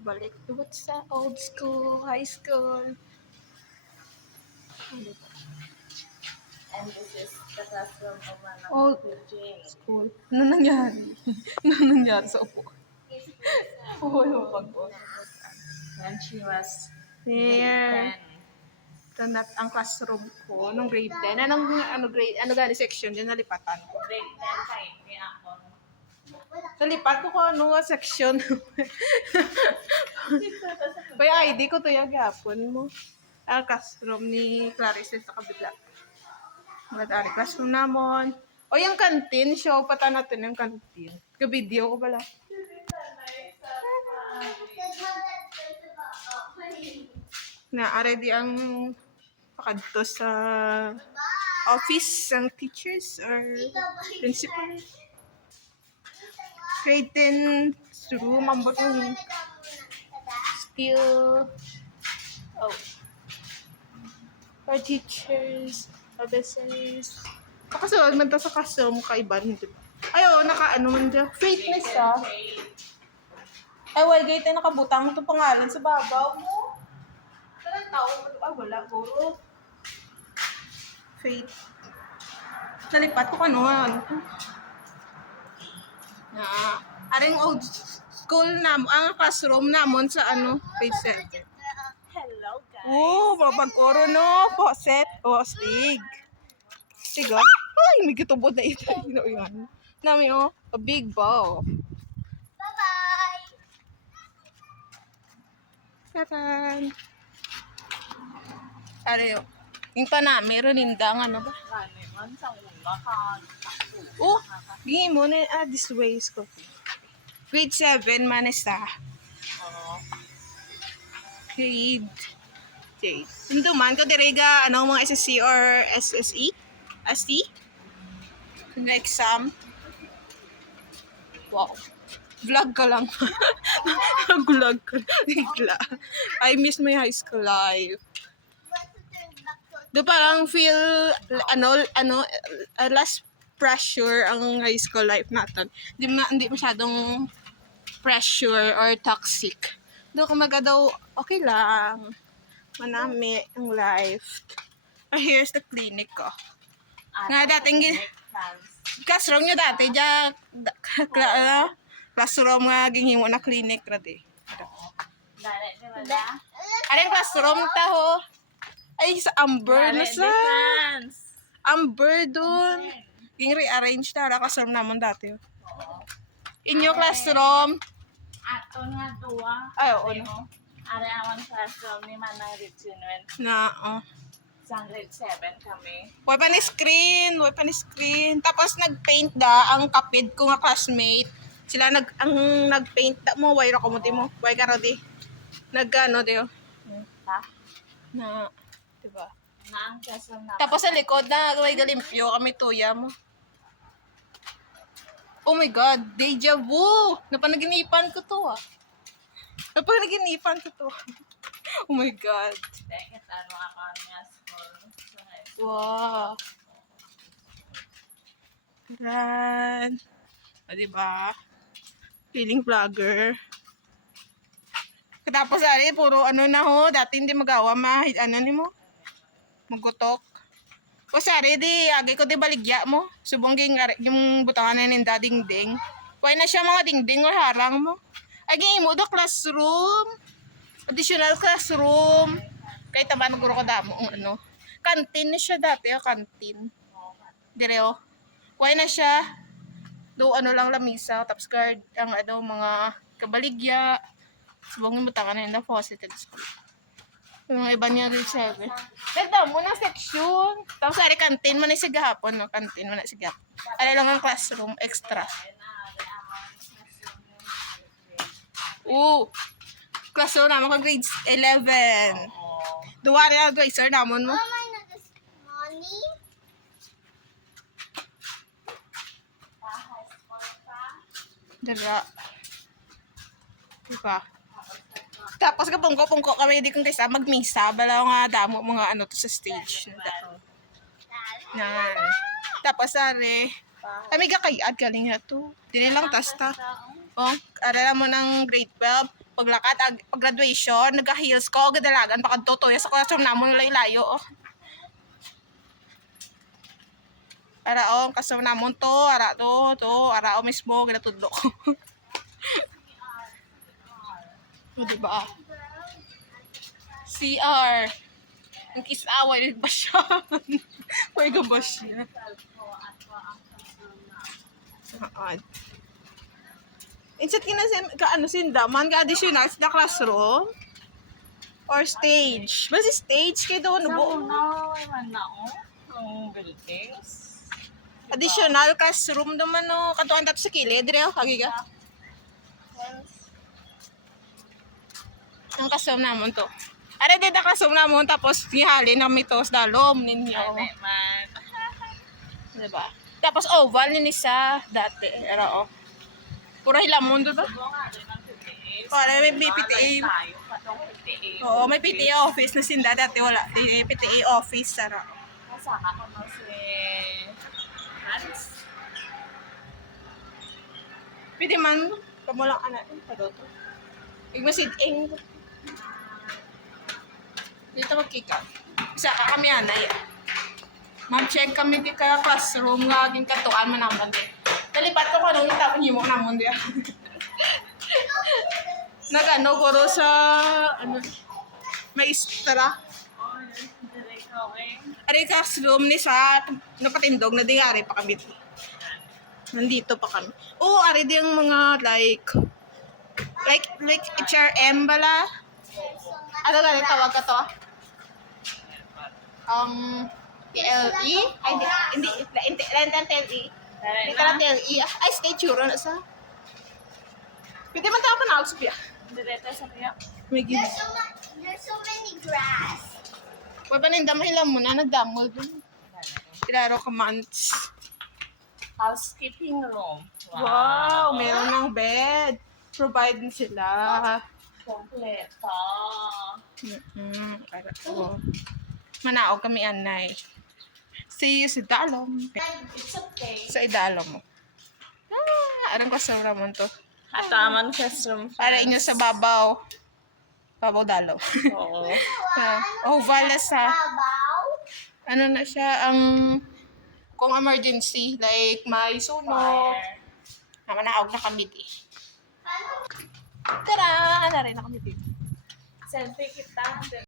Balik to sa old school, high school. And this is the classroom of Manang Old school. Ano nangyari? Ano nangyari sa upo? Oo, yung pagbo. when she was There. grade 10. Ito na ang classroom ko nung grade 10. Ano gani section din nalipatan ko. Grade 10 pa hindi ako. Nalipat ko kung ano nga section. Kaya ID ko to yung gapon mo. Ang classroom ni Clarice sa kabila. Mga classroom namon. O yung canteen, show pata natin yung canteen. Ka-video ko pala. Ready ang pakadto sa office ng teachers or principal. Grade 10 room ang butong still for teachers, officers. Kasunod man to sa kaso mo kaiban, di ba? Ayo, naka-ano man dyan. Faithness Ay, well, gate ay nakabutang ito pangalan sa babaw mo. Talang tao mo ito. Wala, guro. Faith. Nalipat ko kanuan. Aring old school na ang classroom namon sa page 7. Hello guys. Mapagkoro no. Poset. Stig. Stigo. Ay, may kitubod na ito. Yan. Nami a big bow. Bye-bye. Taran. Ariyo. Yung na, meron indang ano ba? Gani man sa una ka. Gingi mo na, this way is ko. Grade 7, manesa. Grade 8. Hindi man ko direga, mga SSC or SSE? ST? Yung exam. Wow. Vlog ka lang. Vlog ka. Bigla. I miss my high school life. Do parang feel less pressure ang high school life natin. Hindi masyadong pressure or toxic. Do kumaga daw okay lang. Manami ang life. Here's the clinic ko. Nga dating classroom nyo dati classroom nga ginhimo na clinic na di. Aring classroom taho. Ay, sa Amber na sa. Amber dun. Ging rearrange na. Classroom namon dati. Inyo classroom. Ato nga duwa. Ay, oo no. Ari awan classroom ni Manang Richinwen. Sa grade 7 kami. Way pa ni screen. Tapos nag-paint ang kapid ko nga classmate. Sila nag-paint mo. Way ra ko mo mo. Way ka di. Nag-ano di na, diba? Nang classroom na. Tapos sa likod na way galimpyo kami tuya mo. Oh my God, deja vu! Napanaginipan ko to Oh my God. Dekit ano ako niya school. Wow. Yan. Diba? Feeling vlogger. Tapos puro dati hindi magawa ni mo. Magutok. O sari, agay ko baligya mo. Subong yung butangan na ng ding-ding. Why na siya mga ding-ding or harang mo. Agay mo classroom. Additional classroom. Kahit tama naguro ko damo Canteen na siya dati, canteen. Dire Why na siya? Do lang lamisa. Tapos guard ang mga kabaligya. Subong yung butangan na yung positive school. Yung iba niya rin sabi. Ganda mo na section. Tapos ari canteen man si gahapon, no? Canteen man si gahapon. Ari lang ang classroom extra. Classroom naman ko grades 11. Duwa rin ang grades sir naman mo. Dara. Diba? Tapos kapungko-pungko kami di kong kaysa magmisa. Bala nga damo mga to sa stage. Tapos kami gakayad galing na to. Dili lang tasta. Oh, arala mo ng grade 12. Paglakad, pag graduation, nagka-heels ko, gadalagan, baka tutuya sa classroom namon layo-layo. Oh. Ara o, kasama namon to, ara o mismo, ginatudlo ko. O, diba? CR. Ang kisaway, ba siya? May ba siya? Insat ano sindaman ka additional sa classroom or stage. Basta stage kay doon Sa buo. una, man na ang buildings. Additional classroom naman no kantuan tato sa kilid dire kagi ka. Ang classroom namon to. Are dito classroom namon tapos gihalin na mitos dalom ninyo. Ay, man. Diba? Tapos oval ni sa dati. Era o. Pura hilamon doon ba? Para may PTA. Oo, may PTA office na sinda dati wala. May PTA office sara. Kasama ko na si Hans. Pwede man kamulang anak pa daw to. Igmasid ing dito magkika. Isa ka kami anay. Ma'am check kami di ka classroom nga aging katuan man naman din. Nalipat ko kanong itapon yung mga namon diya. Nagano ko sa ano may istra. Ari classroom ni sa napatindog na dingari pa kami. Nandito pa kami. Oo, ari di ang mga like HRM bala. Ano ganun tawag ka to? TLE? Ay, hindi TLE. Hindi ka lang TLE. Ay, stay churro na sa. Pwede man tayo pa na ako sa Diretso sa piyak. may gini. There's so many grass. Wala pa nang damahilan mo na, nagdamol dun. Kilaro ka months. Housekeeping room. Wow, meron ng bed. Provide din sila. Kompleto. Manaog kami anay. See you sa dalom. It's okay. Sa idalom mo. Anong kasama mo to? Ataman classroom. Para inyo sa babaw. Babaw dalo. Oo. Oval na sa, Babaw. ano na siya, ang, kung emergency, like may sunog. Manaog na kami di. Tara! Na rin na kami di. Selfie kita.